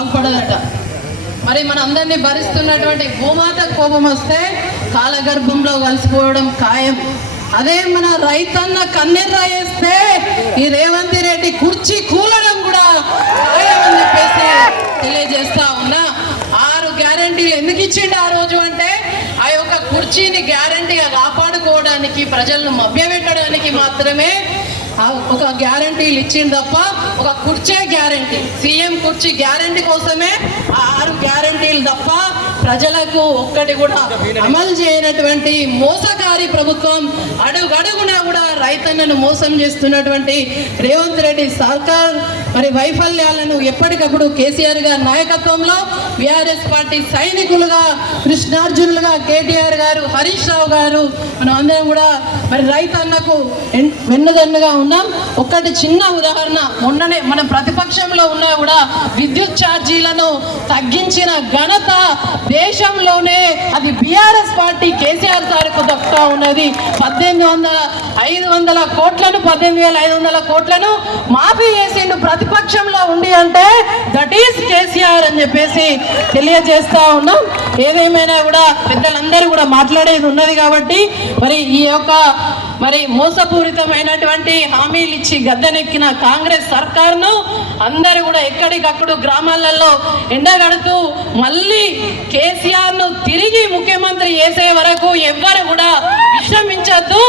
బాగుపడదట. మరి మన అందరినీ భరిస్తున్నటువంటి భూమాత కోపం వస్తే కాలగర్భంలో కలిసిపోవడం ఖాయం. అదే మన రైతన్న కన్నెర్ర వేస్తే ఈ రేవంత్ రెడ్డి కుర్చీ కూలడం కూడా ఖాయం అని చెప్పేసి తెలియజేస్తా ఉన్నా. 6 గ్యారంటీలు ఎందుకు ఇచ్చిండు ఆ రోజు అంటే ఆ యొక్క కుర్చీని గ్యారంటీగా కాపాడుకోవడానికి, ప్రజలను మభ్యపెట్టడానికి మాత్రమే ఒక గ్యారంటీలు ఇచ్చింది తప్ప ఒక కుర్చీ గ్యారంటీ, సీఎం కుర్చీ గ్యారంటీ కోసమే ఆ 6 గ్యారంటీలు తప్ప ప్రజలకు ఒక్కటి కూడా అమలు చేయనటువంటి మోసకారి ప్రభుత్వం, అడుగడుగునా కూడా రైతన్నను మోసం చేస్తున్నటువంటి రేవంత్ రెడ్డి సర్కార్ మరి వైఫల్యాలను ఎప్పటికప్పుడు కేసీఆర్ గారి నాయకత్వంలో బీఆర్ఎస్ పార్టీ సైనికులుగా, కృష్ణార్జునులుగా కేటీఆర్ గారు, హరీష్ రావు గారు మనం అందరం కూడా మరి రైతన్నకు వెన్నుదన్నుగా ఉన్నాం. ఒక్కటి చిన్న ఉదాహరణ, మొన్ననే మనం ప్రతిపక్షంలో ఉన్నా కూడా విద్యుత్ ఛార్జీలను తగ్గించిన ఘనత దేశంలోనే అది బీఆర్ఎస్ పార్టీ కేసీఆర్ సార్కు దక్కుతా ఉన్నది. 18,500 కోట్లను 18,500 కోట్లను మాఫీ చేసిండు ప్రతిపక్షంలో ఉండి అంటే దట్ ఈస్ కేసీఆర్ అని చెప్పేసి తెలియజేస్తా ఉన్నాం. ఏదేమైనా కూడా పెద్దలందరూ కూడా మాట్లాడేది ఉన్నది కాబట్టి మరి ఈ యొక్క మోసపూరితమైనటువంటి హామీలు ఇచ్చి గద్దెనెక్కిన కాంగ్రెస్ సర్కార్ను అందరూ కూడా ఎక్కడికప్పుడు గ్రామాలలో ఎండగడుతూ మళ్ళీ కేసీఆర్ను తిరిగి ముఖ్యమంత్రి చేసే వరకు ఎవ్వరు కూడా విశ్రమించద్దు,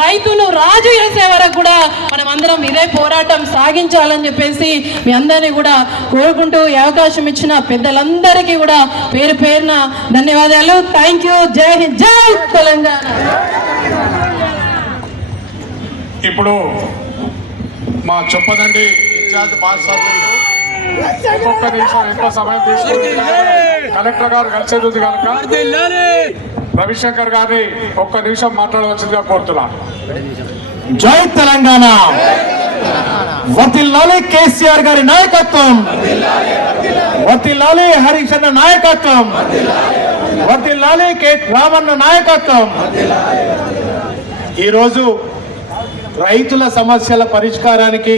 రైతును రాజు చేసే వరకు కూడా మనం అందరం ఇదే పోరాటం సాగించాలని చెప్పేసి మీ అందరినీ కూడా కోరుకుంటూ ఈ అవకాశం ఇచ్చిన పెద్దలందరికీ కూడా పేరు పేరున ధన్యవాదాలు. Thank you. జై హింద్, జై తెలంగాణ. ఇప్పుడు మా చొప్పదండి ఇన్ఛార్జ్ పాఠశాలకు ఒక్కొక్క నిమిషం ఎంతో సమయం తీసుకుంటే కలెక్టర్ గారు కలిసేది కనుక రవిశంకర్ గారిని ఒక్క నిమిషం మాట్లాడవలసిందిగా కోరుతున్నా. జై తెలంగాణ. వర్ధిల్లాలి కేసీఆర్ గారి నాయకత్వం, వర్ధిల్లాలి హరీష్ అన్న నాయకత్వం, వర్ధిల్లాలి కె రామన్న నాయకత్వం. ఈరోజు రైతుల సమస్యల పరిష్కారానికి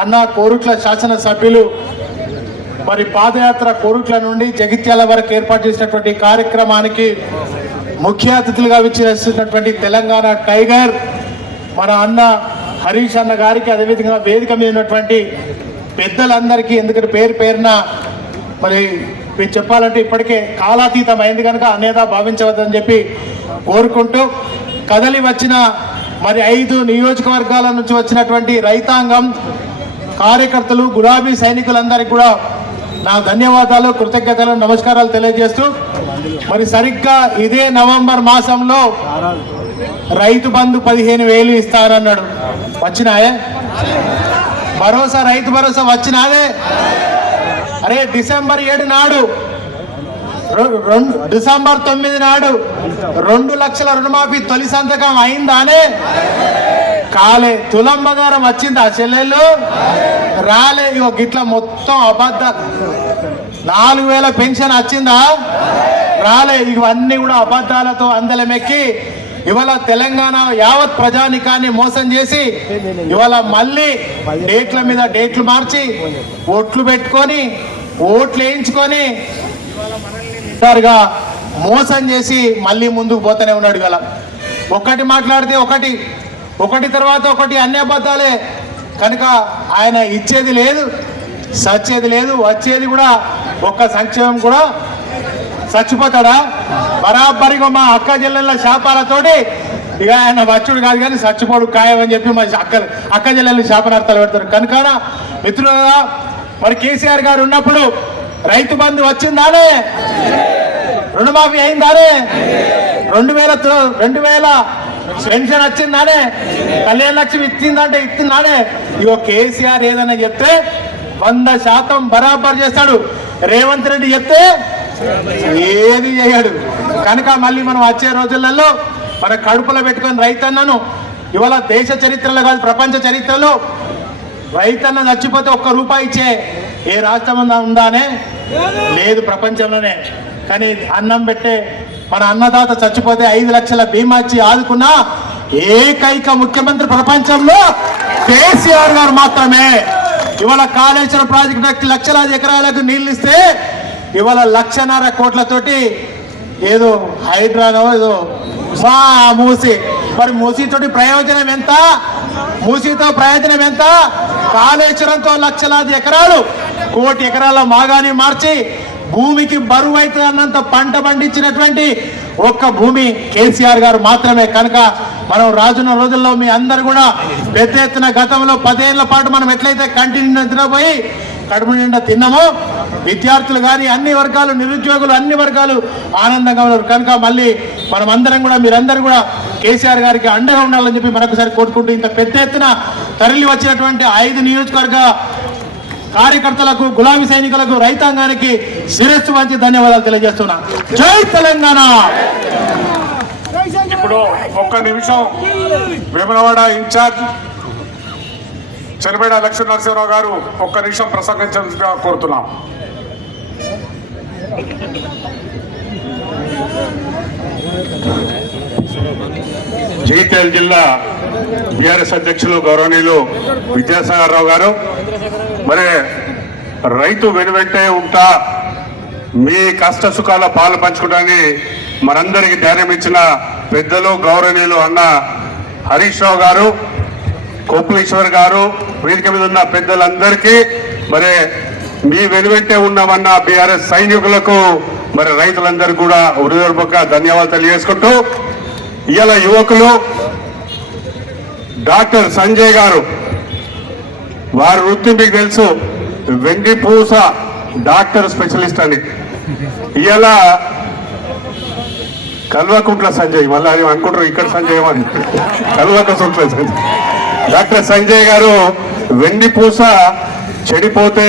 అన్న కోరుట్ల శాసనసభ్యులు మరి పాదయాత్ర కోరుట్ల నుండి జగిత్యాల వరకు ఏర్పాటు చేసినటువంటి కార్యక్రమానికి ముఖ్య అతిథులుగా విచ్చేస్తున్నటువంటి తెలంగాణ టైగర్ మన అన్న హరీష్ అన్న గారికి, అదేవిధంగా వేదిక మీద ఉన్నటువంటి పెద్దలందరికీ, ఎందుకంటే పేరు పేరున మరి మీరు చెప్పాలంటే ఇప్పటికే కాలాతీతం అయింది కనుక అనేదా భావించవద్దని చెప్పి కోరుకుంటూ, కదలి వచ్చిన మరి 5 నియోజకవర్గాల నుంచి వచ్చినటువంటి రైతాంగం, కార్యకర్తలు, గులాబీ సైనికులందరికీ కూడా నా ధన్యవాదాలు, కృతజ్ఞతలు, నమస్కారాలు తెలియజేస్తూ మరి సరిగ్గా ఇదే నవంబర్ మాసంలో రైతు బంధు 15,000 ఇస్తానన్నాడు. వచ్చినాయే? భరోసా, రైతు భరోసా వచ్చినాదే? అరే డిసెంబర్ 7 నాడు, డిసెంబర్ 9 నాడు 2 లక్షల రుణమాఫీ తొలి సంతకం అయిందానే? కాలే. తులం బంగారం వచ్చిందా చెల్లెళ్ళు? రాలే. ఇగో గిట్ల మొత్తం అబద్ధాలు. 4,000 పెన్షన్ వచ్చిందా? రాలే. ఇవన్నీ కూడా అబద్ధాలతో అందలమెక్కి ఇవాళ తెలంగాణ యావత్ ప్రజానికాన్ని మోసం చేసి ఇవాళ మళ్ళీ డేట్ల మీద డేట్లు మార్చి ఓట్లు పెట్టుకొని ఓట్లు వేయించుకొని మోసం చేసి మళ్ళీ ముందుకు పోతూనే ఉన్నాడు. ఇవాళ ఒకటి మాట్లాడితే ఒకటి తర్వాత ఒకటి అన్ని అబద్ధాలే కనుక ఆయన ఇచ్చేది లేదు, సచ్చేది లేదు, వచ్చేది కూడా ఒక్క సంక్షేమం కూడా. చచ్చిపోతాడా? బరాబరిగా మా అక్క చెల్లెళ్ళ శాపాలతోటి ఇక ఆయన వచ్చుడు కాదు కానీ చచ్చిపోడు ఖాయం అని చెప్పి మా అక్క చెల్లెళ్ళు శాపనార్థాలు పెడతారు. కనుక మిత్రులారా, మరి కేసీఆర్ గారు ఉన్నప్పుడు రైతు బంధు వచ్చిందానే? రుణమాఫీ అయిందానే? 2,000 పెన్షన్ వచ్చిందానే? కళ్యాణ లక్ష్మి ఇచ్చిందంటే ఇచ్చిందానే? ఇగో కేసీఆర్ ఏదైనా చెప్తే 100% బరాబర్ చేస్తాడు. రేవంత్ రెడ్డి చెప్తే ఏది చేయడు. కనుక మళ్ళీ మనం వచ్చే రోజులలో మన కడుపులో పెట్టుకొని రైతన్నను ఇవాళ దేశ చరిత్రలో కాదు ప్రపంచ చరిత్రలో రైతన్న చచ్చిపోతే ₹1 ఇచ్చే ఏ రాష్ట్రం ఉందానే? లేదు ప్రపంచంలోనే. కానీ అన్నం పెట్టే మన అన్నదాత చచ్చిపోతే 5 లక్షల బీమా ఇచ్చి ఆదుకున్న ఏకైక ముఖ్యమంత్రి ప్రపంచంలో కేసీఆర్ గారు మాత్రమే. ఇవాళ కాళేశ్వరం ప్రాజెక్టు లక్షలాది ఎకరాలకు నీళ్లు ఇస్తే ఇవాళ 1.5 కోట్లతోటి ఏదో హైడ్రానో ఏదో మూసి, మరి మూసితోటి ప్రయోజనం ఎంత? మూసితో ప్రయోజనం ఎంత? కాళేశ్వరంతో లక్షలాది ఎకరాలు, 1 కోటి ఎకరాల మాగాని మార్చి భూమికి బరువు అవుతున్నంత పంట పండించినటువంటి ఒక్క భూమి కేసీఆర్ గారు మాత్రమే. కనుక మనం రాజున్న రోజుల్లో మీ అందరు కూడా పెద్ద ఎత్తున గతంలో 10 ఏళ్ల పాటు మనం ఎట్లయితే కంటిన్యూ తినబోయి కడుపు నిండా తిన్నామో, విద్యార్థులు కానీ అన్ని వర్గాలు, నిరుద్యోగులు అన్ని వర్గాలు ఆనందంగా ఉన్నారు. కనుక మళ్ళీ మనం అందరం కూడా మీరందరూ కూడా కేసీఆర్ గారికి అండగా ఉండాలని చెప్పి మరొకసారి కోరుకుంటూ, ఇంత పెద్ద ఎత్తున తరలి వచ్చినటువంటి 5 నియోజకవర్గ కార్యకర్తలకు, గులాబీ సైనికులకు, రైతాంగానికి శిరస్సు వంచి ధన్యవాదాలు తెలియజేస్తున్నా. జై తెలంగాణ. ఇప్పుడు ఒక్క నిమిషం వేములవాడ ఇన్ఛార్జ్ చెలిపేట లక్ష్మీ నరసింహరావు గారు ఒక్క నిమిషం ప్రసంగించాల్సిందిగా కోరుతున్నాం. జగిత్యాల జిల్లా బీఆర్ఎస్ అధ్యక్షులు గౌరవనీయులు విద్యాసాగర్ రావు గారు, మరి రైతు వెనువెంటే ఉంటా, మీ కష్ట సుఖాల పాలు పంచుకోవడాన్ని మనందరికీ ధైర్యం ఇచ్చిన పెద్దలు గౌరవనీయులు అన్న హరీష్ రావు గారు, కోపులేశ్వర్ గారు, వేదిక మీద ఉన్న పెద్దలందరికీ, మరి మీ వెనువెంటే ఉన్నామన్న బీఆర్ఎస్ సైనికులకు, మరి రైతులందరికీ కూడా హృదయపూర్వక ధన్యవాదాలు తెలియజేసుకుంటూ, ఇవాళ యువకులు డాక్టర్ సంజయ్ గారు, వారి వృత్తి మీకు తెలుసు, వెండిపూస డాక్టర్ స్పెషలిస్ట్ అని. ఇవాళ కల్వకుంట్ల సంజయ్, మళ్ళీ అది అనుకుంటారు ఇక్కడ సంజయ్ అని, కల్వకుంట్ల సంజయ్. డాక్టర్ సంజయ్ గారు వెండిపూస చెడిపోతే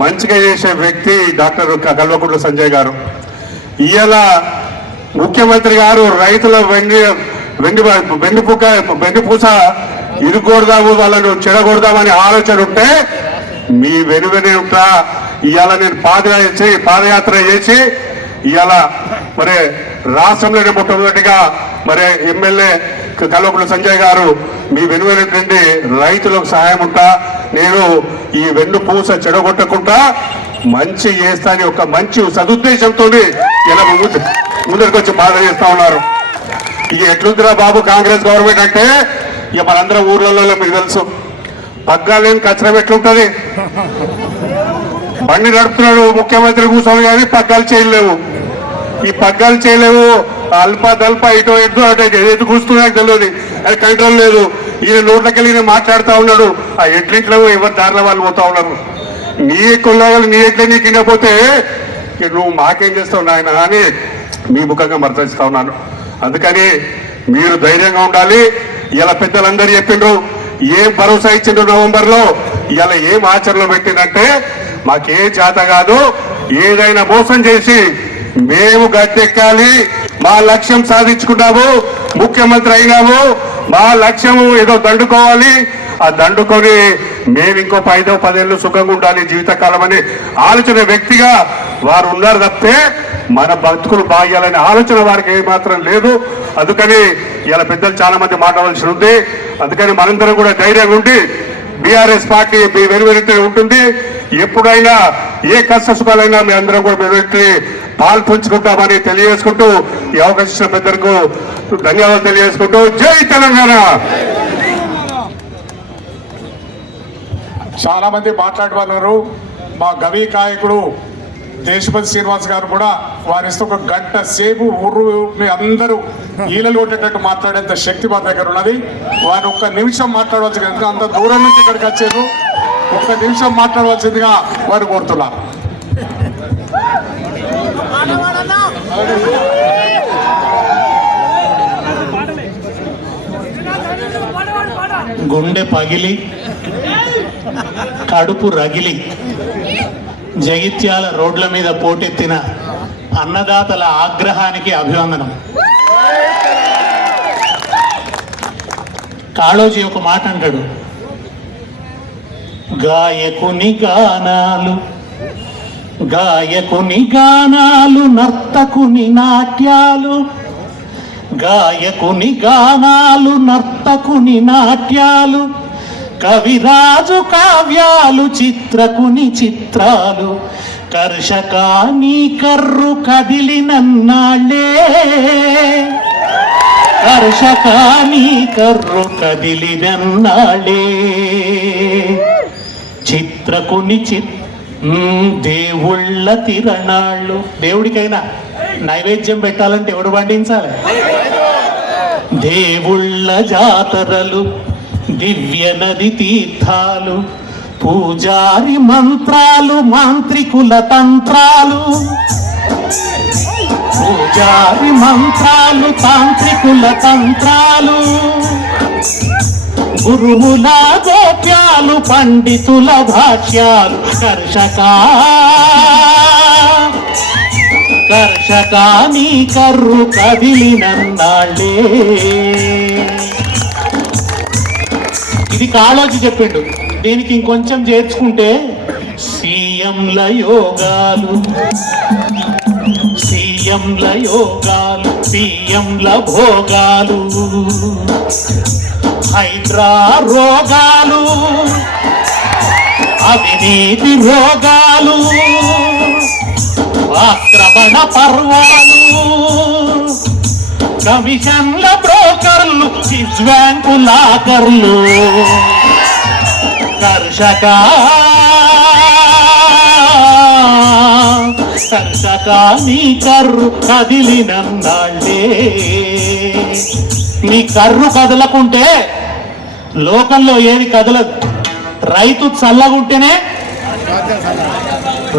మంచిగా చేసే వ్యక్తి డాక్టర్ కల్వకుంట్ల సంజయ్ గారు. ఇవాళ ముఖ్యమంత్రి గారు రైతుల వెండిపూస ఇరుగొడదాము, వాళ్ళను చెడగొడదామని ఆలోచన ఉంటే మీ వెనువెనే ఉంటా. ఇవాళ నేను పాదయాత్ర చేసి ఇవాళ మరి రాష్ట్రంలోనే మొట్టమొదటిగా మరి ఎమ్మెల్యే కల్వకుంట్ల సంజయ్ గారు మీ వెనువెనటువంటి రైతులకు సహాయం ఉంటా, నేను ఈ వెన్ను పూస చెడగొట్టకుండా మంచి చేస్తా అని ఒక మంచి సదుద్దేశంతో ఇలా ముందరికి వచ్చి బాధ చేస్తా ఉన్నారు. ఇక ఎట్లుందిరా బాబు కాంగ్రెస్ గవర్నమెంట్ అంటే, ఇక మనందరం ఊర్లలో మీకు తెలుసు, పగ్గాలు లేని కచ్చరం ఎట్లుంటది. బండి నడుపుతున్నాడు ముఖ్యమంత్రి కూర్చొని, కానీ పగ్గాలు చేయలేవు. ఈ పగ్గాలు చేయలేవు, అల్ప ఇటు ఎద్దు అటు ఎద్దు కూర్చున్నాక తెలియదు, అది కంట్రోల్ లేదు. ఈయన నోట్లకెళ్ళి ఈయన మాట్లాడుతూ ఉన్నాడు, ఆ ఎడ్లింట్లో ఎవరి దారిలో వాళ్ళు పోతా ఉన్నారు. నీ కొల్లగలు నీ ఎట్లే నీకు ఇకపోతే నువ్వు మాకేం చేస్తావు నాయన అని మీ ముఖంగా మర్చిస్తా ఉన్నాను. అందుకని మీరు ధైర్యంగా ఉండాలి. ఇలా పెద్దలందరూ చెప్పిండ్రు, ఏం భరోసా ఇచ్చిండ్రు నవంబర్లో, ఇలా ఏం ఆచరణలో పెట్టిందంటే మాకే చేత కాదు, ఏదైనా మోసం చేసి మేము గట్టెక్కాలి, మా లక్ష్యం సాధించుకున్నాము, ముఖ్యమంత్రి అయినాము, మా లక్ష్యము ఏదో దండుకోవాలి, ఆ దండుకొని మేము ఇంకో 5-10 ఏళ్ళు సుఖంగా ఉండాలి జీవితకాలం అని ఆలోచన వ్యక్తిగా వారు ఉన్నారు తప్పితే మన బతుకులు బాగాయాలనే ఆలోచన వారికి ఏమాత్రం లేదు. అందుకని ఇలా పెద్దలు చాలా మంది మాట్లాడాల్సి ఉంది. అందుకని మనందరం కూడా ధైర్యంగా ఉండి బీఆర్ఎస్ పార్టీ మీ వెనువెంటే ఉంటుంది. ఎప్పుడైనా ఏ కష్ట సుఖాలైనా మీ అందరం కూడా వెనువెంటే పాలు పంచుకుంటామని తెలియజేసుకుంటూ, ఈ అవకాశం ఇచ్చిన పెద్దలకు ధన్యవాదాలు తెలియజేసుకుంటూ, జై తెలంగాణ. చాలా మంది మాట్లాడమన్నారు. మా గవి కాయకుడు దేశపతి శ్రీనివాస్ గారు కూడా వారిస్తూ 1 గంట సేపు ఊరు అందరూ ఈలలు కొట్టేటట్టు మాట్లాడేంత శక్తి మా దగ్గర ఉన్నది. వారు 1 నిమిషం మాట్లాడవలసింది, అంత దూరం నుంచి ఇక్కడికి వచ్చారు, 1 నిమిషం మాట్లాడవలసిందిగా వారు కోరుతున్నారు. గుండె పగిలి కడుపు రగిలి జగిత్యాల రోడ్ల మీద పోటెత్తిన అన్నదాతల ఆగ్రహానికి అభివందనం. కాళోజీ ఒక మాట అంటాడు, గాయకుని గానాలు నర్తకుని నాట్యాలు, గాయకుని గానాలు నర్తకుని నాట్యాలు, కవిరాజు కావ్యాలు చిత్రకుని చిత్రాలు కర్షకాని కర్రు కదిలినన్నాళ్ళే కర్షకాని కర్రు కదిలినన్నాళ్ళే చిత్రకుని దేవుళ్ళ తిరణాళ్ళు. దేవుడికైనా నైవేద్యం పెట్టాలంటే ఎవడు పండించాలి? దేవుళ్ళ జాతరలు దివ్య నది తీర్థాలు పూజారి మంత్రాలు మాంత్రికుల తంత్రాలు పూజారి మంత్రాలు తాంత్రికుల తంత్రాలు గురువుల గోప్యాలు పండితుల భాష్యాలు కర్షకాని కర్రు కదిలినన్నాళ్ళే. ఇది కాళోజీ చెప్పిండు. దీనికి ఇంకొంచెం చేర్చుకుంటే సీఎంల యోగాలు పిఎంల భోగాలు హైడ్రా రోగాలు అవినీతి రోగాలు ఆక్రమణ పర్వాలు కమిషన్ల బ్రోకర్లు స్విస్ బ్యాంకు లాకర్లు కర్షకాని కర్రు కదిలినన్నాళ్ళే. నీ కర్రు కదలకుంటే లోకంలో ఏది కదలదు. రైతు చల్లగుంటేనే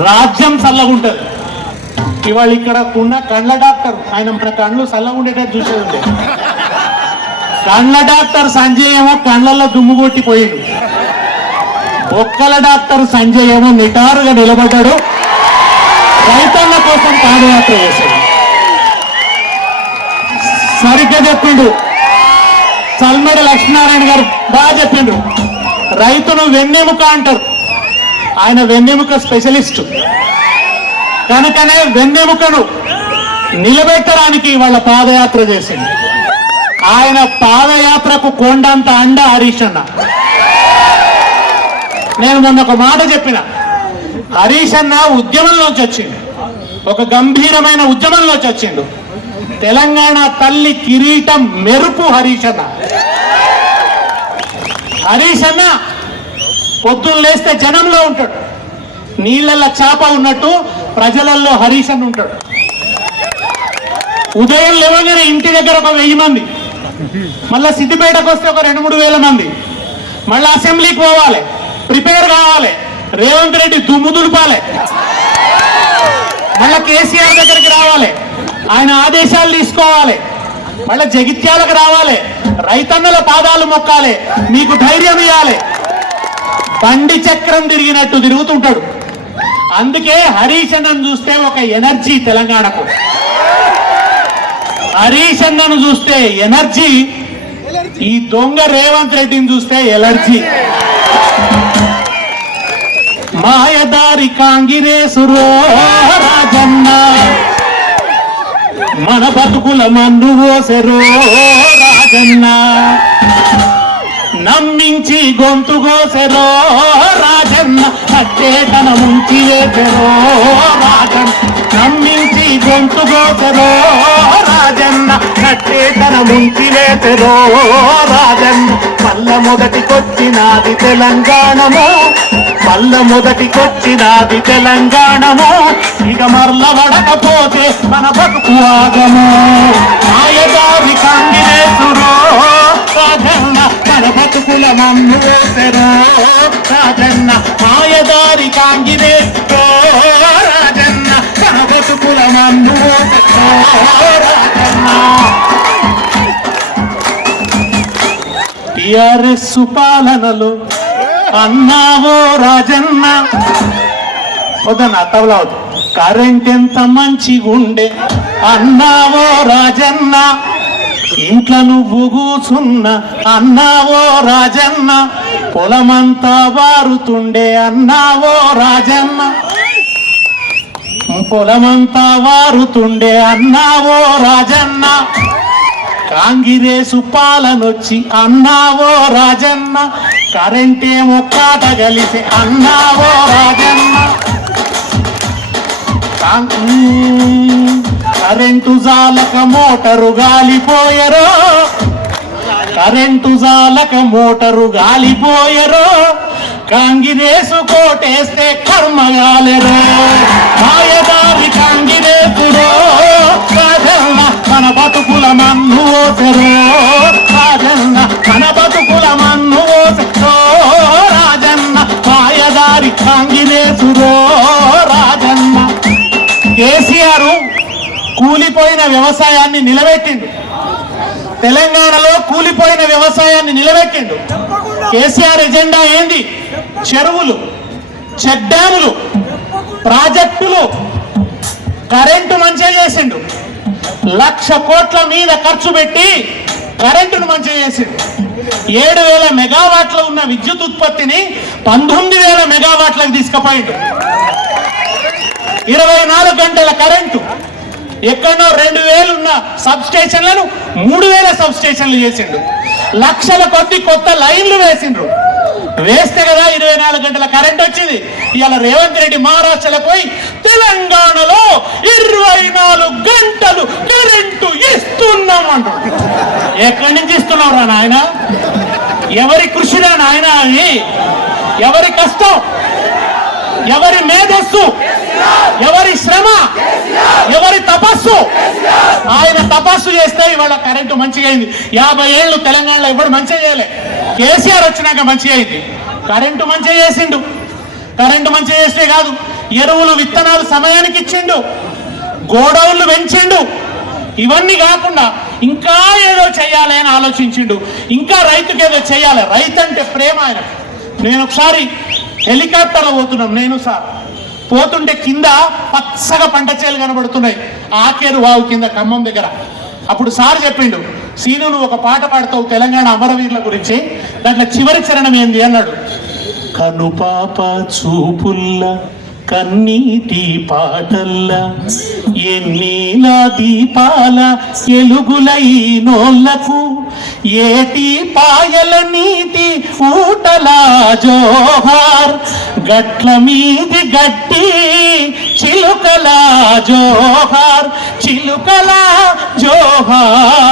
రాజ్యం చల్లగుంటది. ఇవాళ ఇక్కడ ఉన్న కండ్ల డాక్టర్ ఆయన మన కళ్ళు చల్లగుండేటట్టు చూసేది ఉండే. కండ్ల డాక్టర్ సంజయ్ ఏమో కళ్ళల్లో దుమ్ము కొట్టిపోయాడు. ఒక్కల డాక్టర్ సంజయ్ ఏమో నిటారుగా నిలబడ్డాడు, రైతన్న కోసం పాదయాత్ర చేశాడు. సరిగ్గా చెప్పిండు చల్మడి లక్ష్మీనారాయణ గారు, బాగా చెప్పిండు. రైతును వెన్నెముక అంటారు, ఆయన వెన్నెముక స్పెషలిస్టు. కనుకనే వెన్నెముకను నిలబెట్టడానికి వాళ్ళ పాదయాత్ర చేసింది. ఆయన పాదయాత్రకు కొండంత అండ హరీష్ అన్న. నేను మొన్న ఒక మాట చెప్పిన, హరీష్ అన్న ఉద్యమంలోంచి వచ్చిండు, ఒక గంభీరమైన ఉద్యమంలోంచి వచ్చిండు. తెలంగాణ తల్లి కిరీటం మెరుపు హరీష్ అన్న. హరీష్ అన్న పొద్దున్న లేస్తే జనంలో ఉంటాడు, నీళ్ళల్లో చేప ఉన్నట్టు ప్రజలలో హరీష్ అన్న ఉంటాడు. ఉదయం లేవగానే ఇంటి దగ్గర ఒక 1000 మంది, మళ్ళీ సిద్దిపేటకు వస్తే ఒక 2-3 వేల మంది, మళ్ళీ అసెంబ్లీకి పోవాలి, ప్రిపేర్ కావాలి, రేవంత్ రెడ్డి దుమ్ము దులపాలి, మళ్ళీ కేసీఆర్ దగ్గరికి రావాలి, ఆయన ఆదేశాలు తీసుకోవాలి, మళ్ళీ జగిత్యాలకు రావాలి, రైతన్నల పాదాలు మొక్కాలి, మీకు ధైర్యం ఇవ్వాలి. బండి చక్రం తిరిగినట్టు తిరుగుతుంటాడు. అందుకే హరీష్ అన్నను చూస్తే ఒక ఎనర్జీ తెలంగాణకు. హరీష్ అన్నను చూస్తే ఎనర్జీ, ఈ దొంగ రేవంత్ రెడ్డిని చూస్తే ఎలర్జీ. మాయదారి కాంగిరేసురో రాజన్న, మన బతుకుల మన్ను ఓసెరో రాజన్న, నమ్మించి గొంతు గోసెరో రాజన్న, కట్టేతన ముంచి వేసెరో రాజన్న, నమ్మించి గొంతు గోసెరో రాజన్న, కట్టేతన ముంచి వేసెరో రాజన్న. పల్ల మొదటికొచ్చినాది తెలంగాణము, పల్ల మొదటికొచ్చినాది తెలంగాణము, ఇక మరల వడకపోతే మన బతుకు ఆగము. మాయదారి కాంగిరేసురో రాజన్న, మన బతుకుల మన్ను వేసెరో రాజన్న, మాయదారి కాంగిరేసురో రాజన్న, మన బతుకుల మన్ను వేసెరో రాజన్న. టిఆర్ఎస్ పాలనలో అన్నావో రాజన్న, వద్దన్న తవలా వద్దు, కరెంట్ ఎంత మంచిగుండే అన్నావో రాజన్న, ఇంట్లో నువ్వు కూసున్న అన్నావో రాజన్న, పొలమంతా వారుతుండే అన్నావో రాజన్న, పొలమంతా వారుతుండే అన్నావో రాజన్న, కాంగిరేసు పాలనొచ్చి అన్నావో రాజన్న, కరెంటేమో కాట కలిసి అన్నావో రాజన్న. కరెంటు జాలక మోటరు గాలిపోయరో, కరెంటు జాలక మోటరు గాలిపోయరో, కాంగిరేసు కోటేస్తే కర్మగాలెరో, మాయదారి కాంగిరేసురో రాజన్న మన బతుకుల మన్ను ఓసెరో, రాజన్న మన బతుకుల మన్ను ఓసెరో, రాజన్న మాయదారి కాంగిరేసురో రాజన్న. కేసీఆర్ కూలిపోయిన వ్యవసాయాన్ని నిలబెట్టిండు. తెలంగాణలో కూలిపోయిన వ్యవసాయాన్ని నిలబెట్టిండు. కేసీఆర్ ఎజెండా ఏంది? చెరువులు, చెక్ డ్యాములు, ప్రాజెక్టులు, కరెంటు మంచిగా చేసిండు. 1,00,000 కోట్ల మీద ఖర్చు పెట్టి కరెంటును మంచిగా చేసిండు. 7,000 మెగావాట్ల ఉన్న విద్యుత్ ఉత్పత్తిని 19,000 మెగావాట్లకు తీసుకుపోయిండు. 24 గంటల కరెంటు. ఎక్కడో 2,000 ఉన్న సబ్ స్టేషన్లను 3,000 సబ్ స్టేషన్లు చేసిండు. లక్షల కొద్ది కొత్త లైన్లు వేసిండ్రు. వేస్తే కదా 24 గంటల కరెంట్ వచ్చింది. ఇవాళ రేవంత్ రెడ్డి మహారాష్ట్రలో పోయి తెలంగాణలో 24 గంటలు కరెంటు ఇస్తున్నాం అంటారు. ఎక్కడి నుంచి ఇస్తున్నాం రా నాయన? ఎవరి కృషిరా నాయన? అది ఎవరి కష్టం, ఎవరి మేధస్సు, ఎవరి శ్రమ, ఎవరి తపస్సు? ఆయన తపస్సు చేస్తే ఇవాళ కరెంటు మంచిగా అయింది. 50 ఏళ్ళు తెలంగాణలో ఎప్పుడు మంచిగా చేయలే. కేసీఆర్ వచ్చినాక మంచిగా అయింది. కరెంటు మంచిగా చేసిండు. కరెంటు మంచిగా చేస్తే కాదు, ఎరువులు విత్తనాలు సమయానికి ఇచ్చిండు, గోడౌన్లు పెంచిండు. ఇవన్నీ కాకుండా ఇంకా ఏదో చేయాలి అని ఆలోచించిండు. ఇంకా రైతుకి ఏదో చేయాలి. రైతు అంటే ప్రేమ ఆయన. నేను ఒకసారి హెలికాప్టర్లో పోతున్నాం, నేను సార్ పోతుంటే కింద పచ్చగా పంట చేలు కనబడుతున్నాయి, ఆకేరు వాగు కింద ఖమ్మం దగ్గర. అప్పుడు సార్ చెప్పిండు, సీను నువ్వు ఒక పాట పాడతావు తెలంగాణ అమరవీరుల గురించి, దాంట్లో చివరి చరణం ఏంది అన్నాడు. కనుపాప చూపుల్ల కన్నీటి పాటల్ల ఎన్నీల దీపాల ఎలుగులై నోళ్లకు ఏటి పాయల నీటి ఊటల జోహార్ గట్ల మీది గట్టి చిలుకల జోహార్ చిలుకల జోహార్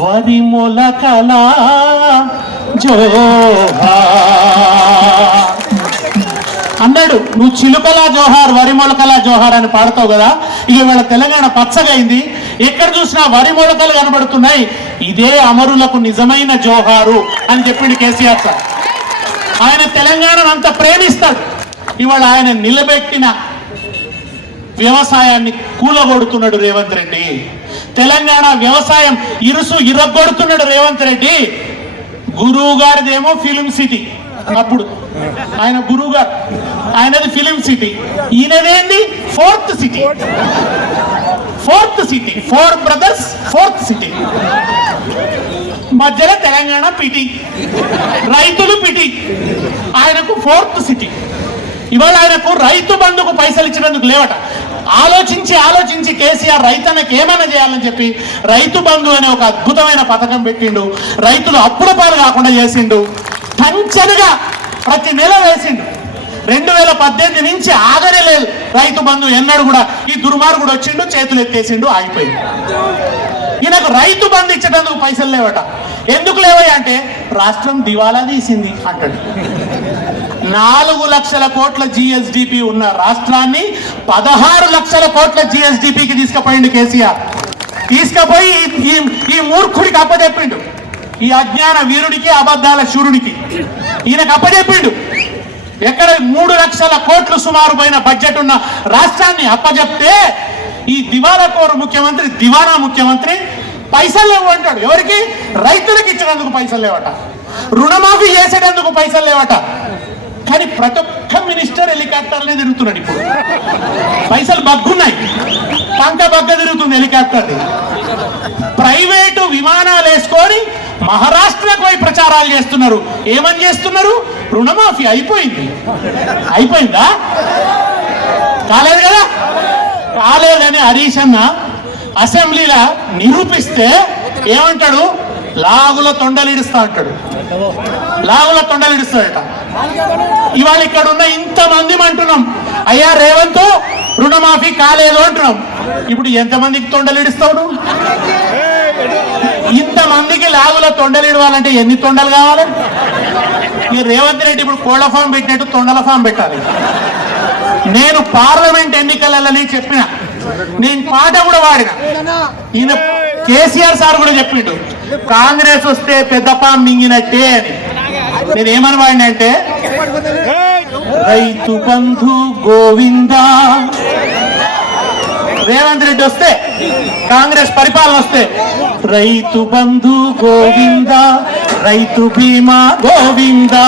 వరి మొలకల జోహార్ అన్నాడు. నువ్వు చిలుకలా జోహార్ వరి మొలకలా జోహార్ అని పాడతావు కదా, ఇక వీళ్ళ తెలంగాణ పచ్చగా అయింది. ఎక్కడ చూసినా వరి మొలకలు కనబడుతున్నాయి. ఇదే అమరులకు నిజమైన జోహారు అని చెప్పిండు కేసీఆర్ సార్. ఆయన తెలంగాణను అంత ప్రేమిస్తాడు. ఇవాళ ఆయన నిలబెట్టిన వ్యవసాయాన్ని కూలగొడుతున్నాడు రేవంత్ రెడ్డి. తెలంగాణ వ్యవసాయం ఇరగొడుతున్నాడు రేవంత్ రెడ్డి. గురువు గారిదేమో ఫిలిం సిటీ. అప్పుడు ఆయన గురువు గారు, ఆయనది ఫిలిం సిటీ, ఈయనదేంటి fourth city. Fourth city, 4 brothers, fourth city. మధ్యలో తెలంగాణ పిటి, రైతులు పిటి, ఆయనకు ఫోర్త్ సిటీ. ఇవాళ ఆయనకు రైతు బంధుకు పైసలు ఇచ్చినందుకు లేవట. ఆలోచించి కేసీఆర్ రైతన్నకి ఏమైనా చేయాలని చెప్పి రైతు బంధు అనే ఒక అద్భుతమైన పథకం పెట్టిండు. రైతులు అప్పుల పాలు కాకుండా చేసిండు. టంచనుగా ప్రతి నెల వేసిండు. 2018 నుంచి ఆగనే లేదు రైతు బంధు ఎన్నడు కూడా. ఈ దుర్మార్గుడు వచ్చిండు, చేతులు ఎత్తేసిండు, ఆగిపోయింది. ఈయనకు రైతు బంధు ఇచ్చేటందుకు పైసలు లేవట. ఎందుకు లేవయ్యా అంటే రాష్ట్రం దివాలా తీసింది అంటాడు. 4 లక్షల కోట్ల జిఎస్డిపి ఉన్న రాష్ట్రాన్ని 16 లక్షల కోట్ల జిఎస్డిపికి తీసుకుపోయిండు కేసీఆర్. తీసుకుపోయి ఈ మూర్ఖుడికి అప్పచెప్పిండు. ఈ అజ్ఞాన వీరుడికి, అబద్ధాల శూరుడికి ఈయనకు అప్పచెప్పిండు. ఎక్కడ 3 లక్షల కోట్లు సుమారు పైన బడ్జెట్ ఉన్న రాష్ట్రాన్ని అప్పచెప్తే ఈ దివాలాకోరు ముఖ్యమంత్రి, దివానా ముఖ్యమంత్రి పైసలు లేవు అంటాడు. ఎవరికి? రైతులకు ఇచ్చినందుకు పైసలు లేవట, రుణమాఫీ చేసేటందుకు పైసలు లేవట. కానీ ప్రతి ఒక్క మినిస్టర్ హెలికాప్టర్లే తిరుగుతున్నాడు. ఇప్పుడు పైసలు బగ్గున్నాయి, పంక బగ్గ తిరుగుతుంది హెలికాప్టర్. ప్రైవేటు విమానాలు వేసుకొని మహారాష్ట్రకు పోయి ప్రచారాలు చేస్తున్నారు. ఏమని చేస్తున్నారు? రుణమాఫీ అయిపోయిందా? కాలేదు కదా. కాలేదని హరీష్ అన్న అసెంబ్లీలో నిరూపిస్తే ఏమంటాడు? లాగులో తొండలిడుస్తా అంటాడు, లాగులో తొండలిడుస్తాడట. ఇవాళ ఇక్కడ ఉన్న ఇంతమంది అంటున్నాం, అయ్యా రేవంత్ రుణమాఫీ కాలేదు అంటున్నాం. ఇప్పుడు ఎంతమందికి తొండలిడుస్తావు నువ్వు? ఇంతమందికి లాగులో తొండలిడవాలంటే ఎన్ని తొండలు కావాలి? ఈ రేవంత్ రెడ్డి ఇప్పుడు కోళ్ల ఫామ్ పెట్టినట్టు తొండల ఫామ్ పెట్టాలి. నేను పార్లమెంట్ ఎన్నికలని చెప్పిన, నేను పాట కూడా వాడిన. ఈయన కేసీఆర్ సార్ కూడా చెప్పిండు కాంగ్రెస్ వస్తే పెద్ద పాము మింగినట్టే అని. నేనేమని వాడిన అంటే రైతు బంధు గోవిందా, రేవంత్ రెడ్డి వస్తే కాంగ్రెస్ పరిపాలన వస్తే రైతు బంధు గోవిందా, రైతు బీమా గోవిందా,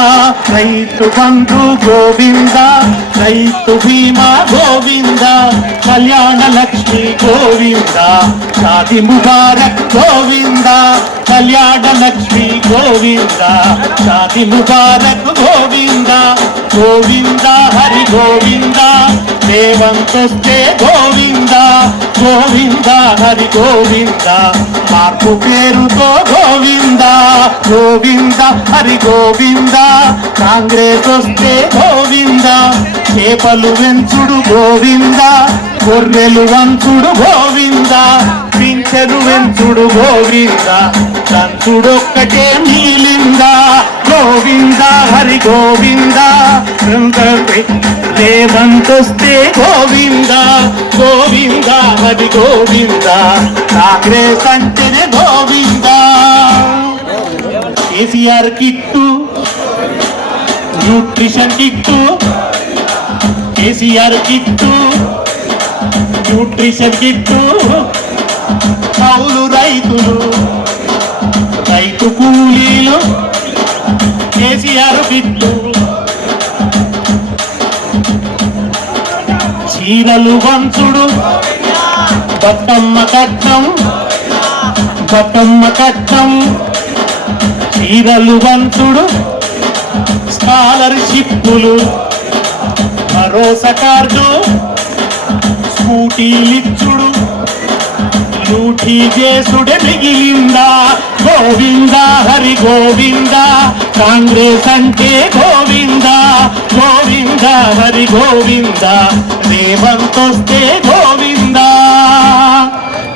రైతు బంధు గోవిందా, రైతు బీమా గోవిందా, కళ్యాణ లక్ష్మి గోవిందా, షాది ముబారక్ గోవిందా, కళ్యాణ లక్ష్మి గోవిందా, షాది ముబారక్ గోవిందా, గోవిందా హరి గోవిందా, రేవంత్ వస్తే గోవిందా, గోవిందా హరి గోవిందా, మార్పు పేరుతో గోవిందా, గోవిందా హరి గోవిందా, కాంగ్రెస్ వస్తే గోవిందా, చేపలు వెంచుడు గోవిందా, గొర్రెలు వంచుడు గోవిందా, పింఛను వెంచుడు గోవిందా, దంచుడొక్కటే నీలిందా, గోవిందా హరి గోవిందా, రేవంత్ వస్తే గోవిందా, గోవిందా హరి గోవిందా, కాంగ్రెస్ అంటేనే Govinda. KCR kit, nutrition kit, KCR kit, nutrition kit, కౌలు రైతులు, రైతు కూలీలు, కేసీఆర్ కిట్టు, చీరలు వంచుడు, బతుకమ్మ కట్టం, బతుకమ్మ కట్టం, చీరలు వంచుడు, స్కాలర్షిప్పులు, భరోసా కార్డు, స్కూటీలిచ్చుడు, లూటీ చేసుడే మిగిలిందా, గోవిందా హరి గోవిందా, కాంగ్రెస్ అంటే గోవిందా, గోవిందా హరి గోవిందా, రేవంత్ వస్తే గోవిందా.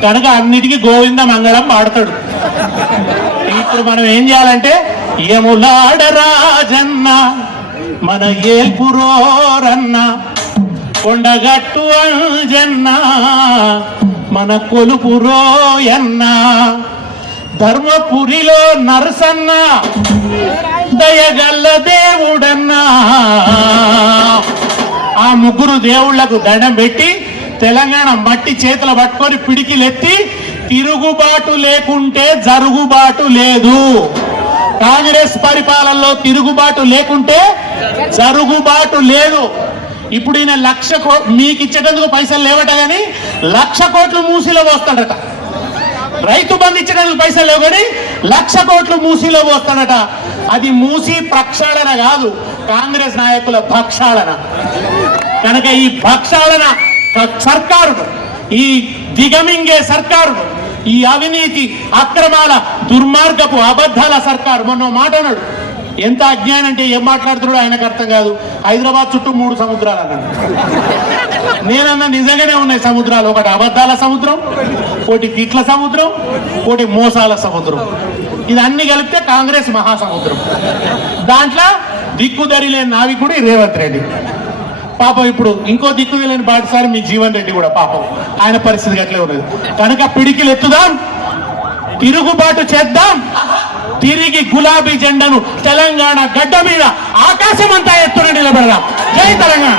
కనుక అన్నిటికీ గోవింద మంగళం పాడతాడు. ఇప్పుడు మనం ఏం చేయాలంటే ఏములాడ రాజన్న మన ఏల్పురోరన్న, కొండగట్టు అంజన్న మన కొలుపురోయన్న, ధర్మపురిలో నరసన్న దయగల్ల దేవుడన్నా. ఆ ముగ్గురు దేవుళ్లకు దండం పెట్టి తెలంగాణ మట్టి చేతులు పట్టుకొని పిడికిలెత్తి తిరుగుబాటు లేకుంటే జరుగుబాటు లేదు. కాంగ్రెస్ పరిపాలనలో తిరుగుబాటు లేకుంటే జరుగుబాటు లేదు. ఇప్పుడు ఈయన మీకు ఇచ్చేటందుకు పైసలు లేవట కానీ 1,00,000 కోట్లు మూసిలో పోస్తాడట. రైతు బంధు ఇచ్చేటందుకు పైసలు లేవు కానీ 1,00,000 కోట్లు మూసిలో పోస్తాడట. అది మూసి ప్రక్షాళన కాదు, కాంగ్రెస్ నాయకుల భక్షాళన. కనుక ఈ భక్షాళన సర్కారు, ఈ దిగమింగే సర్కారు, ఈ అవినీతి అక్రమాల దుర్మార్గపు అబద్ధాల సర్కారు. మొన్న మాట అన్నాడు, ఎంత అజ్ఞానం అంటే ఏం మాట్లాడుతున్నాడు ఆయనకు అర్థం కాదు. హైదరాబాద్ చుట్టూ 3 సముద్రాలు అన్నాడు. నేనన్నా నిజంగానే ఉన్నాయి సముద్రాలు. ఒకటి అబద్ధాల సముద్రం, ఒకటి తిట్ల సముద్రం, ఒకటి మోసాల సముద్రం. ఇది అన్ని కలిపితే కాంగ్రెస్ మహాసముద్రం. దాంట్లో దిక్కుదరి లేని నావికుడు రేవంత్ రెడ్డి. పాపం ఇప్పుడు ఇంకో దిక్కుది లేని బాటసారి మీ జీవన్ రెడ్డి కూడా పాపం, ఆయన పరిస్థితి అట్లే ఉన్నది. కనుక పిడికిలు ఎత్తుదాం, తిరుగుబాటు చేద్దాం, తిరిగి గులాబీ జెండాను తెలంగాణ గడ్డ మీద ఆకాశం అంతా ఎత్తున నిలబెడదాం. జై తెలంగాణ.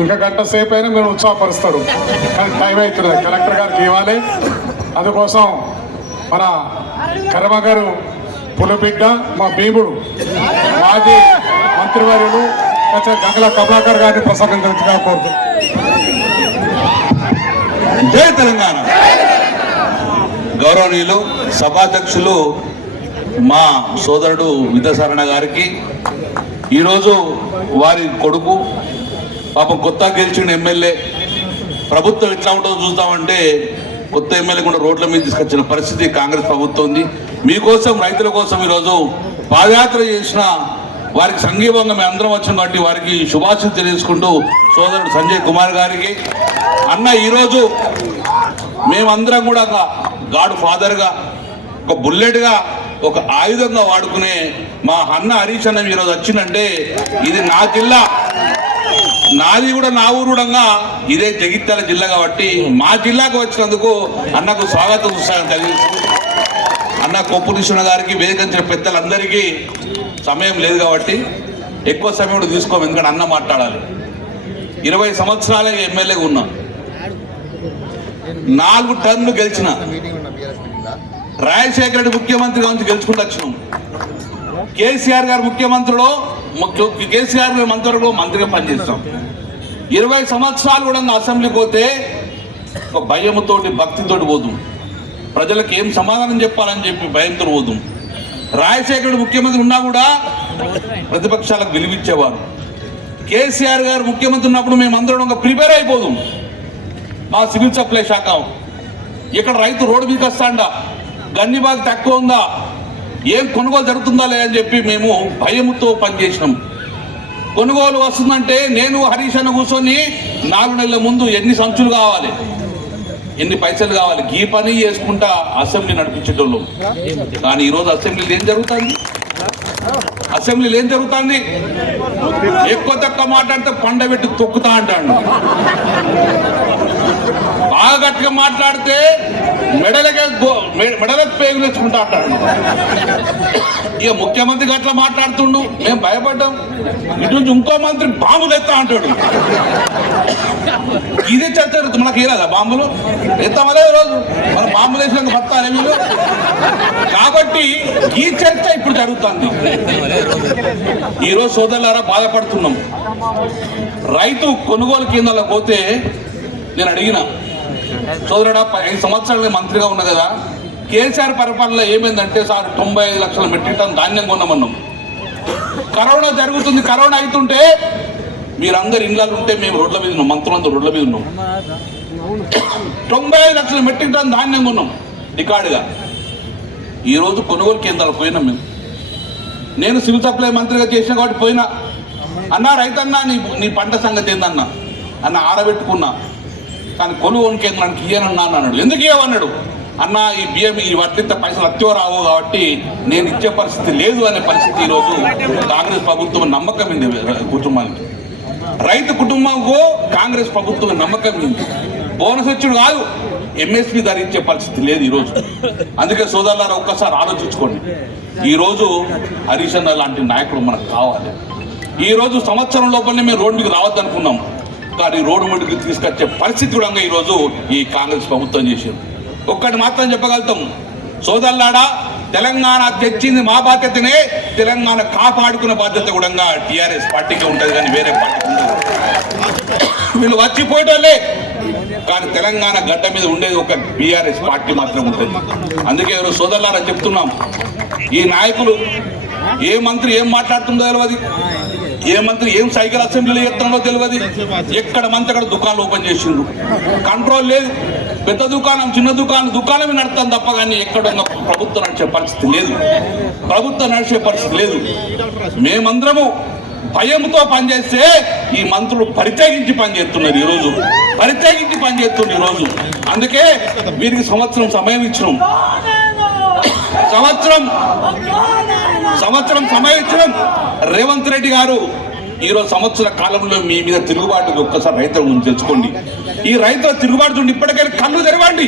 ఇంకా గంట సేపు అయినా మీరు ఉత్సాహపరుస్తారు, కానీ టైం అవుతుంది, కలెక్టర్ గారికి ఇవ్వాలి. అందుకోసం మన కర్మ గారు పులబిడ్డ, మా భీముడు, మాజీ మంత్రివర్యులు గంగల కమలాకర్ గారిని ప్రసంగించగా కోరుతూ. జై తెలంగాణ. గౌరవనీయులు సభాధ్యక్షులు మా సోదరుడు విద్యాసారణ గారికి ఈరోజు వారి కొడుకు పాపం కొత్త గెలిచిన ఎమ్మెల్యే ప్రభుత్వం ఎట్లా ఉంటుందో చూస్తామంటే కొత్త ఎమ్మెల్యే కూడా రోడ్ల మీద తీసుకొచ్చిన పరిస్థితి కాంగ్రెస్ ప్రభుత్వం ఉంది. మీకోసం రైతుల కోసం ఈరోజు పాదయాత్ర చేసిన వారికి సంఘీభంగా మేము అందరం వచ్చిన కాబట్టి వారికి శుభాశీస్సులు తెలియజేసుకుంటూ సోదరుడు సంజయ్ కుమార్ గారికి అన్న ఈరోజు మేమందరం కూడా ఒక గాడ్ ఫాదర్గా ఒక బుల్లెట్గా ఒక ఆయుధంగా వాడుకునే మా అన్న హరీష్ అన్న ఈరోజు వచ్చిందంటే ఇది నా జిల్లా, నాది కూడా నా ఊరు కూడా ఇదే జగిత్యాల జిల్లా కాబట్టి మా జిల్లాకు వచ్చినందుకు అన్నకు స్వాగతం చూస్తానని తెలియజేస్తూ అన్న కొప్పునిశ్వర గారికి వేదికంచిన పెద్దలందరికీ సమయం లేదు కాబట్టి ఎక్కువ సమయం కూడా తీసుకోము, ఎందుకంటే అన్న మాట్లాడాలి. 20 సంవత్సరాలే ఎమ్మెల్యేగా ఉన్నా, 4 టర్న్లు గెలిచిన, రాజశేఖర రెడ్డి ముఖ్యమంత్రిగా నుంచి గెలుచుకుంటూ వచ్చినాం. కేసీఆర్ గారు కేసీఆర్ గారి మంత్రివర్గంలో మంత్రిగా పనిచేస్తాం. 20 సంవత్సరాలు కూడా అసెంబ్లీకి పోతే ఒక భయంతోటి భక్తితోటి పోదు, ప్రజలకు ఏం సమాధానం చెప్పాలని చెప్పి భయంతో పోదు. రాజశేఖరుడు ముఖ్యమంత్రి ఉన్నా కూడా ప్రతిపక్షాలకు విలువిచ్చేవారు. కేసీఆర్ గారు ముఖ్యమంత్రి ఉన్నప్పుడు మేమందరం ఒక ప్రిపేర్ అయిపోదు. మా సివిల్ సప్లై శాఖ ఇక్కడ రైతు రోడ్డు మీదకి వస్తాడా, గన్నిబాగ్ తక్కువ ఉందా, ఏం కొనుగోలు జరుగుతుందా లేదని చెప్పి మేము భయంతో పనిచేసినాం. కొనుగోలు వస్తుందంటే నేను హరీష్ అన్న కూర్చొని 4 నెలల ముందు ఎన్ని సంచులు కావాలి, ఎన్ని పైసలు కావాలి, ఈ పని చేసుకుంటా అసెంబ్లీ నడిపించేటోళ్ళు. కానీ ఈరోజు అసెంబ్లీలో ఏం జరుగుతుంది? ఎక్కువ తక్కువ మాట్లాడితే పండబెట్టి తొక్కుతా అంటాడు, బాగా గట్టిగా మాట్లాడితే మెడలకు పేగులు వేసుకుంటా అంటాడు. ఇక ముఖ్యమంత్రి అట్లా మాట్లాడుతుండు, మేము భయపడ్డాం. ఇటు నుంచి ఇంకో మంత్రి బాంబులు ఎత్తా అంటాడు. ఇదే చర్చ జరుగుతుంది. మనకి ఏదా బాంబులు ఎత్తామలే రోజు మన బాంబులు వేసినందుకు బతాలే వీళ్ళు. కాబట్టి ఈ చర్చ ఇప్పుడు జరుగుతుంది. ఈరోజు సోదరులారా బాధపడుతున్నాం. రైతు కొనుగోలు కేంద్రాలకు పోతే నేను అడిగిన, సోదరుడా 5 సంవత్సరాలు మంత్రిగా ఉన్నా కదా, కేసీఆర్ పరిపాలనలో ఏమైందంటే సార్ 95 లక్షల మెట్రిక్ టన్ ధాన్యం కొన్నామన్నాం. కరోనా జరుగుతుంది, కరోనా అవుతుంటే మీరందరు ఇళ్ళలో ఉంటే మేము రోడ్ల మీద ఉన్నాం, మంత్రులందరూ రోడ్ల మీద ఉన్నాం. 95 లక్షల మెట్రిక్ టన్ ధాన్యం కొన్నాం రికార్డుగా. ఈరోజు కొనుగోలు కేంద్రాలు పోయినాం మేము. నేను సివిల్ సప్లై మంత్రిగా చేసిన కాబట్టి పోయినా, అన్నా రైతన్నా నీ పంట సంగతి ఏందన్నా అన్న ఆరబెట్టుకున్నా, కానీ కొనుగోలు కేంద్రానికి ఇయ్యనన్నా అన్నాడు. ఎందుకు ఇవ్వన్నాడు? అన్న ఈ బియ్యం ఈ వడ్లింత పైసలు అత్యో రావు కాబట్టి నేను ఇచ్చే పరిస్థితి లేదు అనే పరిస్థితి ఈరోజు కాంగ్రెస్ ప్రభుత్వం నమ్మకం ఉంది కుటుంబానికి. రైతు కుటుంబంకు కాంగ్రెస్ ప్రభుత్వం నమ్మకం ఉంది. బోనస్ వచ్చుడు కాదు, ఎంఎస్పీ ధరించే పరిస్థితి లేదు ఈరోజు. అందుకే సోదరులారా ఒక్కసారి ఆలోచించుకోండి. ఈరోజు హరీష్ అన్న లాంటి నాయకుడు మనకు కావాలి. ఈరోజు సంవత్సరం లోపలనే మేము రోడ్డు మీదకి రావద్దనుకున్నాం, కానీ రోడ్డు మీదకి తీసుకొచ్చే పరిస్థితి కూడా ఈరోజు ఈ కాంగ్రెస్ ప్రభుత్వం చేసింది. ఒక్కటి మాత్రం చెప్పగలుగుతాం, సోదరులారా తెలంగాణ తెచ్చింది మా బాధ్యతనే, తెలంగాణ కాపాడుకునే బాధ్యత కూడా టీఆర్ఎస్ పార్టీకి ఉంటుంది, కానీ వేరే పార్టీకి ఉండదు. వీళ్ళు వచ్చిపోయేటోళ్ళే, కానీ తెలంగాణ గడ్డ మీద ఉండేది ఒక బీఆర్ఎస్ పార్టీ మాత్రం ఉంటుంది. అందుకే ఎవరు సోదరులారా చెప్తున్నాం, ఈ నాయకులు ఏ మంత్రి ఏం మాట్లాడుతుందో తెలియదు, ఏ మంత్రి ఏం సైకిల్ అసెంబ్లీలో చెప్తుండో తెలియదు. ఎక్కడ మంత్రి అక్కడ దుకాణాలు ఓపెన్ చేసిండ్రు, కంట్రోల్ లేదు. పెద్ద దుకాణం చిన్న దుకాణమే నడుస్తాం తప్ప కానీ ఎక్కడ ప్రభుత్వం నడిచే పరిస్థితి లేదు, ప్రభుత్వం నడిచే పరిస్థితి లేదు. మేమందరము భయంతో పనిచేస్తే ఈ మంత్రులు పరిత్యాగించి పనిచేస్తున్నారు ఈరోజు, పరిత్యాగించి పనిచేస్తున్నారు ఈరోజు. అందుకే వీరికి సంవత్సరం సమయం ఇచ్చినాం, సంవత్సరం సమయం ఇచ్చినాం. రేవంత్ రెడ్డి గారు ఈరోజు సంవత్సర కాలంలో మీ మీద తిరుగుబాటు ఒక్కసారి రైతుల గురించి తెలుసుకోండి. ఈ రైతుల తిరుగుబాటు నుండి ఇప్పటికైనా కళ్ళు తెరవండి.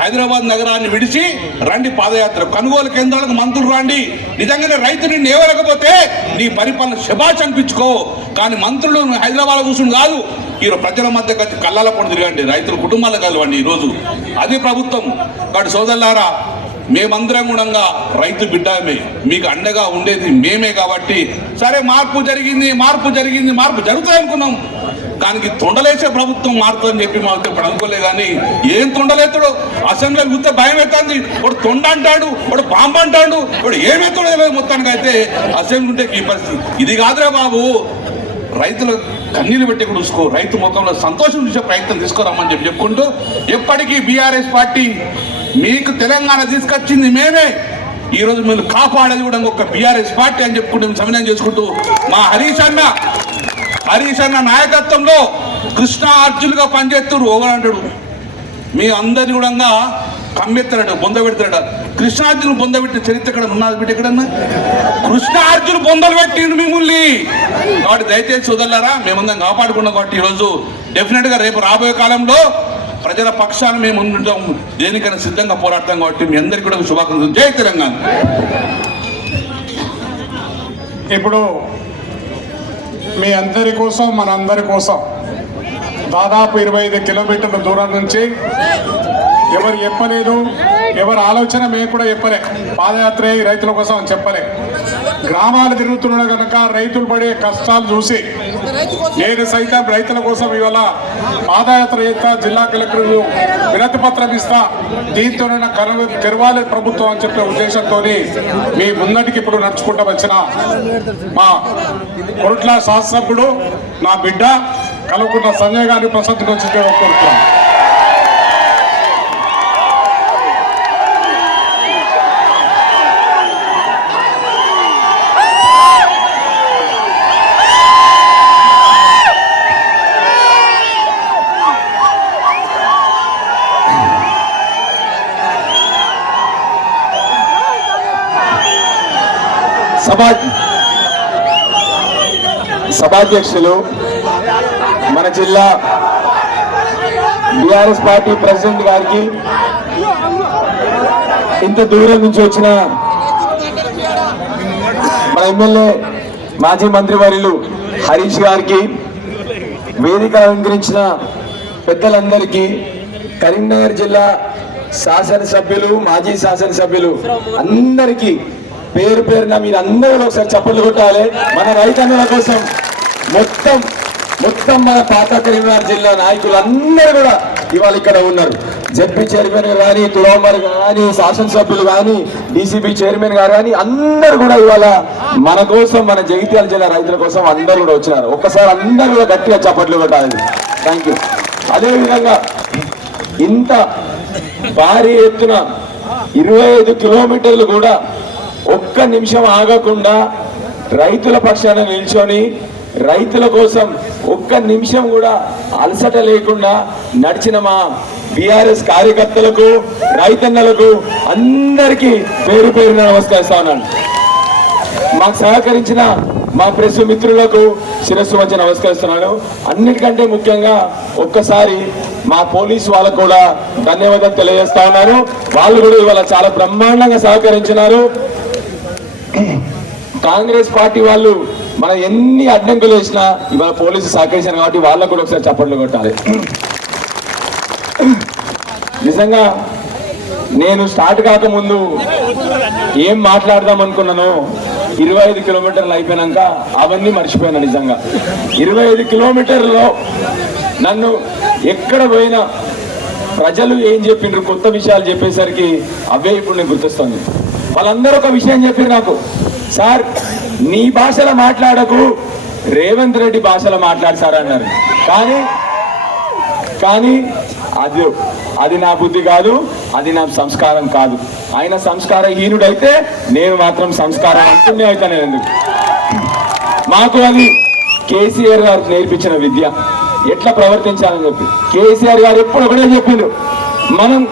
హైదరాబాద్ నగరాన్ని విడిచి రండి పాదయాత్ర, కొనుగోలు కేంద్రాలకు మంత్రులు రండి. నిజంగానే రైతు నిన్ను ఏవలేకపోతే నీ పరిపాలన శబాష్ అనిపించుకో, కానీ మంత్రులు హైదరాబాద్ కూర్చుని కాదు, ఈరోజు ప్రజల మధ్య కలిసి కళ్ళాల పొడి తిరగండి, రైతుల కుటుంబాలకు కలవండి. ఈరోజు అది ప్రభుత్వం. కాబట్టి సోదరులారా మేమందరం కూడా రైతు బిడ్డమే, మీకు అండగా ఉండేది మేమే. కాబట్టి సరే మార్పు జరుగుతుంది అనుకున్నాం, దానికి తొండలేసే ప్రభుత్వం మారుతుందని చెప్పి మాకు ఇప్పుడు అనుకోలే. కానీ ఏం తొండలేస్తాడు, అసెంబ్లీలో కూర్చొని భయం అవుతుంది. వాడు తొండ అంటాడు, వాడు బాంబు అంటాడు, వాడు ఏమవుతాడో తెలియదు. మొత్తానికి అయితే అసెంబ్లీ ఉంటే ఈ పరిస్థితి ఇది కాదురా బాబు. రైతుల కన్నీళ్ళు పెట్టి కూడా చూసుకో, రైతు ముఖంలో సంతోషం చూసే ప్రయత్నం తీసుకురామని చెప్పుకుంటూ, ఎప్పటికీ బీఆర్ఎస్ పార్టీ మీకు తెలంగాణ తీసుకొచ్చింది మేమే, ఈరోజు మీరు కాపాడేది కూడా ఒక బీఆర్ఎస్ పార్టీ అని చెప్పుకుంటూ సమన్వయం చేసుకుంటూ, మా హరీష్ అన్న నాయకత్వంలో కృష్ణ అర్జునుగా పనిచేస్తున్నారు. ఓవరంటాడు మీ అందరిని కూడా కమ్మెత్తాడు, బొంద పెడతాడు. కృష్ణార్జును బొంద పెట్టిన చరిత్ర ఎక్కడ ఉన్నది బిడ్డ? ఎక్కడన్నా కృష్ణార్జును బొందలు పెట్టిండు మిమ్మల్ని. కాబట్టి దయచేసి సోదరులారా, మేమందరం కాపాడుకున్నాం. కాబట్టి ఈరోజు డెఫినెట్గా రేపు రాబోయే కాలంలో ప్రజల పక్షాన మేము ఉండటం, దేనికైనా సిద్ధంగా పోరాడతాం. కాబట్టి మీ అందరికీ కూడా శుభాకాంక్షలు. జై తెలంగాణ. ఇప్పుడు మీ అందరి కోసం, మనందరి కోసం దాదాపు 25 కిలోమీటర్ల దూరం నుంచి ఎవరు చెప్పలేదు, ఎవరు ఆలోచన మేము కూడా చెప్పలే, పాదయాత్ర రైతుల కోసం అని చెప్పలే. గ్రామాలు తిరుగుతున్నాడు కనుక రైతులు పడే కష్టాలు చూసి నేను సైతం రైతుల కోసం ఇవాళ పాదయాత్ర చేస్తా, జిల్లా కలెక్టర్ వినతి పత్రం ఇస్తా, దీంతోనైనా తెరవాలి ప్రభుత్వం అని చెప్పే ఉద్దేశంతో మీ ముందటికి ఇప్పుడు నడుచుకుంటూ వచ్చిన మా కొరుట్ల శాసనసభ్యుడు నా బిడ్డ కలుపుకున్న సంజయ్ గారిని ప్రసక్తికి వచ్చి కోరుతున్నాను. సభాధ్యక్షులు, మన జిల్లా బీఆర్ఎస్ పార్టీ ప్రెసిడెంట్ గారికి, ఇంత దూరం నుంచి వచ్చిన మన ఎమ్మెల్యే మాజీ మంత్రివర్యులు హరీష్ గారికి, వేదిక అలంకరించిన పెద్దలందరికీ, కరీంనగర్ జిల్లా శాసనసభ్యులు, మాజీ శాసనసభ్యులు అందరికీ పేరు పేరున మీరు అందరూ ఒకసారి చప్పట్లు కొట్టాలి. మన రైతన్నుల కోసం మొత్తం మన పాత కరీంనగర్ జిల్లా నాయకులు అందరూ కూడా ఇవాళ ఇక్కడ ఉన్నారు. జెడ్పీ చైర్మన్ కానీ, తులమర్ కానీ, శాసనసభ్యులు కానీ, డీసీబీ చైర్మన్ గారు కానీ అందరూ కూడా ఇవాళ మన కోసం, మన జగిత్యాల జిల్లా రైతుల కోసం అందరూ కూడా వచ్చినారు. ఒక్కసారి అందరూ కూడా గట్టిగా చప్పట్లు కొట్టాలి. Thank you. అదేవిధంగా ఇంత భారీ ఎత్తున 25 కిలోమీటర్లు కూడా ఒక్క నిమిషం ఆగకుండా రైతుల పక్షాన నిల్చొని రైతుల కోసం ఒక్క నిమిషం కూడా అలసట లేకుండా నడిచిన మా బీఆర్ఎస్ కార్యకర్తలకు, రైతన్నలకు అందరికీ పేరు పేరున నమస్కరిస్తా ఉన్నాను. మాకు సహకరించిన మా ప్రెస్ మిత్రులకు శిరస్సు వచ్చి నమస్కరిస్తున్నాను. అన్నిటికంటే ముఖ్యంగా ఒక్కసారి మా పోలీసు వాళ్ళకు కూడా ధన్యవాదాలు తెలియజేస్తా ఉన్నారు. వాళ్ళు కూడా ఇవాళ చాలా బ్రహ్మాండంగా సహకరించినారు. కాంగ్రెస్ పార్టీ వాళ్ళు మన ఎన్ని అడ్డంకులు వేసినా ఇవాళ పోలీసు సహకరించారు కాబట్టి వాళ్ళకు కూడా ఒకసారి చప్పట్లు కొట్టాలి. నిజంగా నేను స్టార్ట్ కాకముందు ఏం మాట్లాడదాం అనుకున్నానో 25 కిలోమీటర్లు అయిపోయినాక అవన్నీ మర్చిపోయాను. నిజంగా 25 కిలోమీటర్లలో నన్ను ఎక్కడ పోయినా ప్రజలు ఏం చెప్పిండ్రు, కొత్త విషయాలు చెప్పేసరికి అవే ఇప్పుడు నేను గుర్తొస్తుంది. వాళ్ళందరూ ఒక విషయం చెప్పారు నాకు, సార్ నీ భాషలో మాట్లాడకు, రేవంత్ రెడ్డి భాషలో మాట్లాడు సార్ అన్నారు. కానీ అది నా బుద్ధి కాదు, అది నా సంస్కారం కాదు. ఆయన సంస్కారహీనుడైతే నేను మాత్రం సంస్కారం అంటూనే అవుతాను. ఎందుకు మాకు అది కేసీఆర్ గారు నేర్పించిన విద్య, ఎట్లా ప్రవర్తించాలని చెప్పి. కేసీఆర్ గారు ఎప్పుడు ఒకటే చెప్పిండ్రు, మనం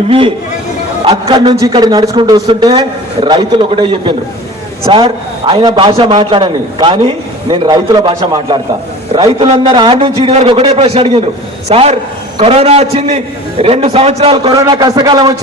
ఇవి అక్కడి నుంచి ఇక్కడికి నడుచుకుంటూ వస్తుంటే రైతులు ఒకటే చెప్పిండ్రు, సార్ ఆయన భాష మాట్లాడండి కానీ నేను రైతుల భాష మాట్లాడతా. రైతులందరూ ఆడి నుంచి ఇటు వరకు ఒకటే ప్రశ్న అడిగిండ్రు, సార్ కరోనా వచ్చింది, 2 సంవత్సరాలు కరోనా కష్టకాలం వచ్చింది,